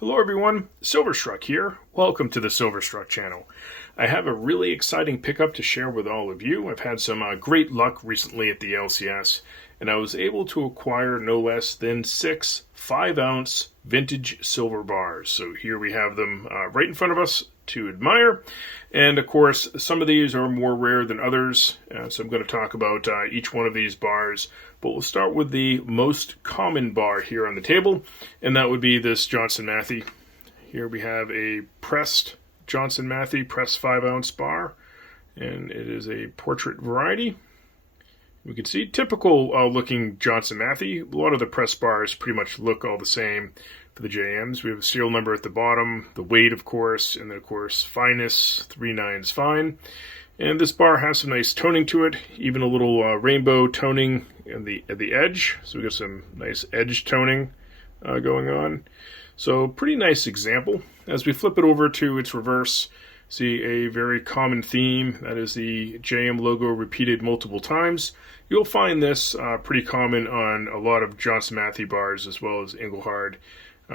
Hello everyone, Silverstruck here. Welcome to the Silverstruck channel. I have a really exciting pickup to share with all of you. I've had some great luck recently at the LCS, and I was able to acquire no less than 6 5-ounce vintage silver bars. So here we have them right in front of us to admire. And of course, some of these are more rare than others, so I'm going to talk about each one of these bars. But we'll start with the most common bar here on the table, and that would be this Johnson Matthey. Here we have a pressed Johnson Matthey pressed 5-ounce bar, and it is a portrait variety. We can see typical looking Johnson Matthey. A lot of the press bars pretty much look all the same for the JMs. We have a serial number at the bottom, the weight of course, and then of course fineness, 3/9 fine. And this bar has some nice toning to it, even a little rainbow toning at the edge. So we got some nice edge toning going on. So pretty nice example. As we flip it over to its reverse, see a very common theme. That is the JM logo repeated multiple times. You'll find this pretty common on a lot of Johnson Matthey bars as well as Engle Hard.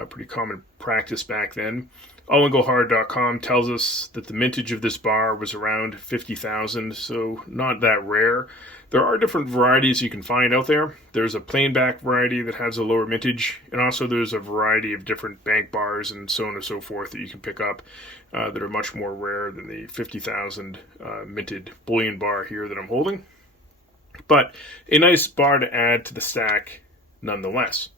Pretty common practice back then. Engelhard.com tells us that the mintage of this bar was around 50,000, so not that rare. There are different varieties you can find out there. There's a plain back variety that has a lower mintage, and also there's a variety of different bank bars and so on and so forth that you can pick up that are much more rare than the 50,000 minted bullion bar here that I'm holding. But a nice bar to add to the stack nonetheless.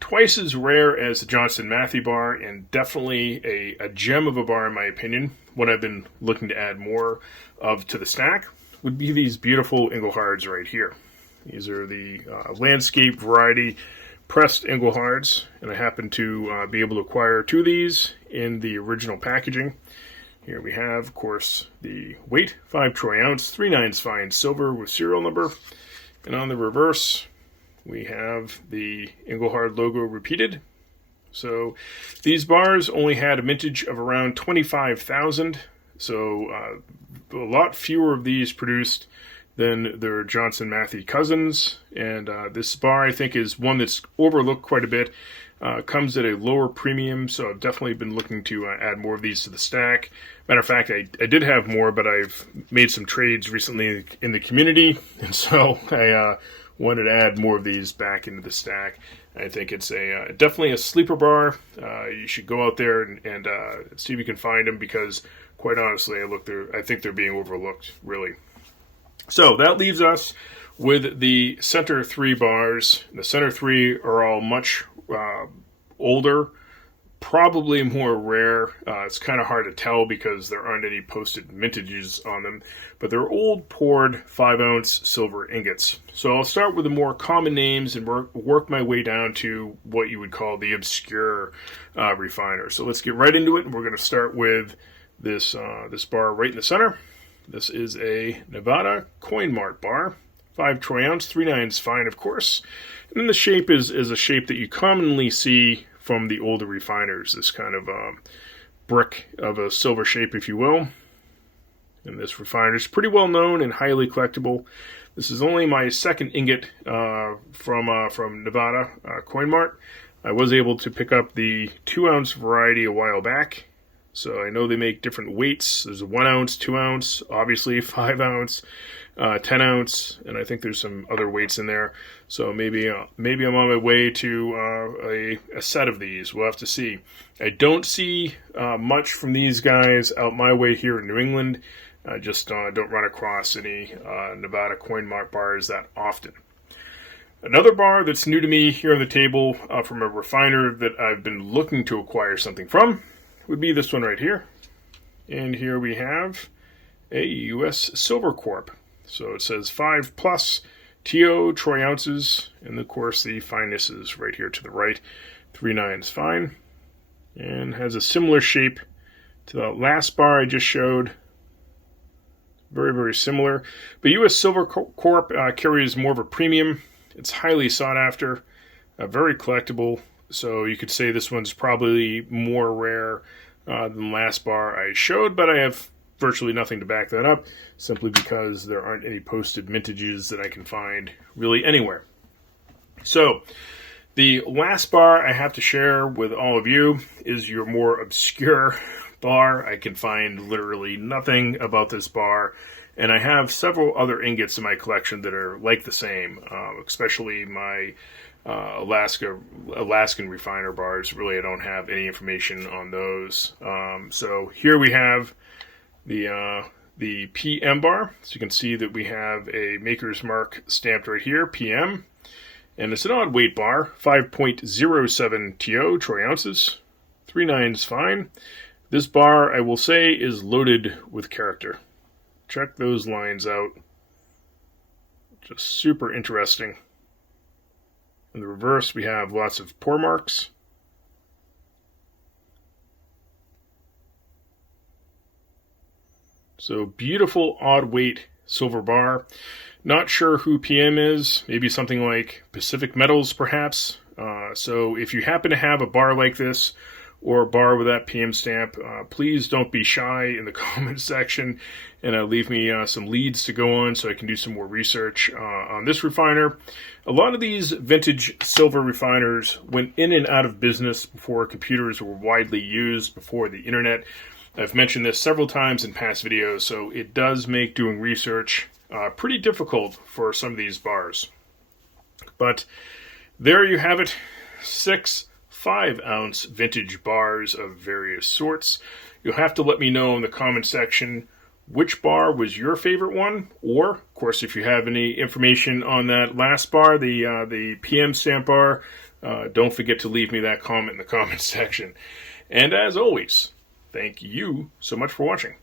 Twice as rare as the Johnson Matthey bar, and definitely a gem of a bar in my opinion. What I've been looking to add more of to the stack would be these beautiful Englehards right here. These are the landscape variety pressed Englehards, and I happen to be able to acquire 2 of these in the original packaging. Here we have, of course, the weight, 5 troy ounce, 3/9 fine silver with serial number, and on the reverse we have the Engelhard logo repeated. So these bars only had a mintage of around 25,000, so a lot fewer of these produced than their Johnson Matthey cousins. And this bar I think is one that's overlooked quite a bit. Comes at a lower premium, so I've definitely been looking to add more of these to the stack. Matter of fact, I did have more, but I've made some trades recently in the community, and so I wanted to add more of these back into the stack. I think it's definitely a sleeper bar. You should go out there and see if you can find them, because quite honestly, I think they're being overlooked, really. So that leaves us with the center 3 bars. The center 3 are all much older, probably more rare. It's kind of hard to tell because there aren't any posted mintages on them, but they're old poured 5-ounce silver ingots. So I'll start with the more common names and work my way down to what you would call the obscure refiner. So let's get right into it, and we're going to start with this bar right in the center. This is a Nevada Coin Mart bar, 5 troy ounce, 3/9 fine of course. And then the shape is a shape that you commonly see from the older refiners, this kind of brick of a silver shape, if you will. And this refiner is pretty well known and highly collectible. This is only my second ingot from Nevada Coin Mart. I was able to pick up the 2-ounce variety a while back, so I know they make different weights. There's a 1 ounce, 2 ounce, obviously 5 ounce, 10 ounce, and I think there's some other weights in there. So maybe I'm on my way to a set of these. We'll have to see. I don't see much from these guys out my way here in New England. I just don't run across any Nevada Coin Mart bars that often. Another bar that's new to me here on the table from a refiner that I've been looking to acquire something from would be this one right here. And here we have a U.S. Silver Corp. So it says 5+ TO troy ounces, and of course the fineness is right here to the right, 3/9 fine, and has a similar shape to the last bar I just showed. Very, very similar. But U.S. Silver Corp carries more of a premium. It's highly sought after, very collectible. So you could say this one's probably more rare than the last bar I showed, but I have virtually nothing to back that up, simply because there aren't any posted mintages that I can find really anywhere. So The last bar I have to share with all of you is your more obscure bar. I can find literally nothing about this bar, and I have several other ingots in my collection that are like the same, especially my Alaskan refiner bars. Really, I don't have any information on those. So here we have the PM bar. So you can see that we have a maker's mark stamped right here, PM. And it's an odd weight bar, 5.07 TO, troy ounces, 3 nines fine. This bar, I will say, is loaded with character. Check those lines out. Just super interesting. In the reverse, we have lots of pour marks. So beautiful odd weight silver bar. Not sure who PM is. Maybe something like Pacific Metals, perhaps. So if you happen to have a bar like this, or a bar with that PM stamp, please don't be shy in the comment section and leave me some leads to go on so I can do some more research on this refiner. A lot of these vintage silver refiners went in and out of business before computers were widely used, before the internet. I've mentioned this several times in past videos, so it does make doing research pretty difficult for some of these bars. But there you have it, 6 5-ounce vintage bars of various sorts. You'll have to let me know in the comment section which bar was your favorite one, or, of course, if you have any information on that last bar, the PM stamp bar, don't forget to leave me that comment in the comment section. And as always, thank you so much for watching.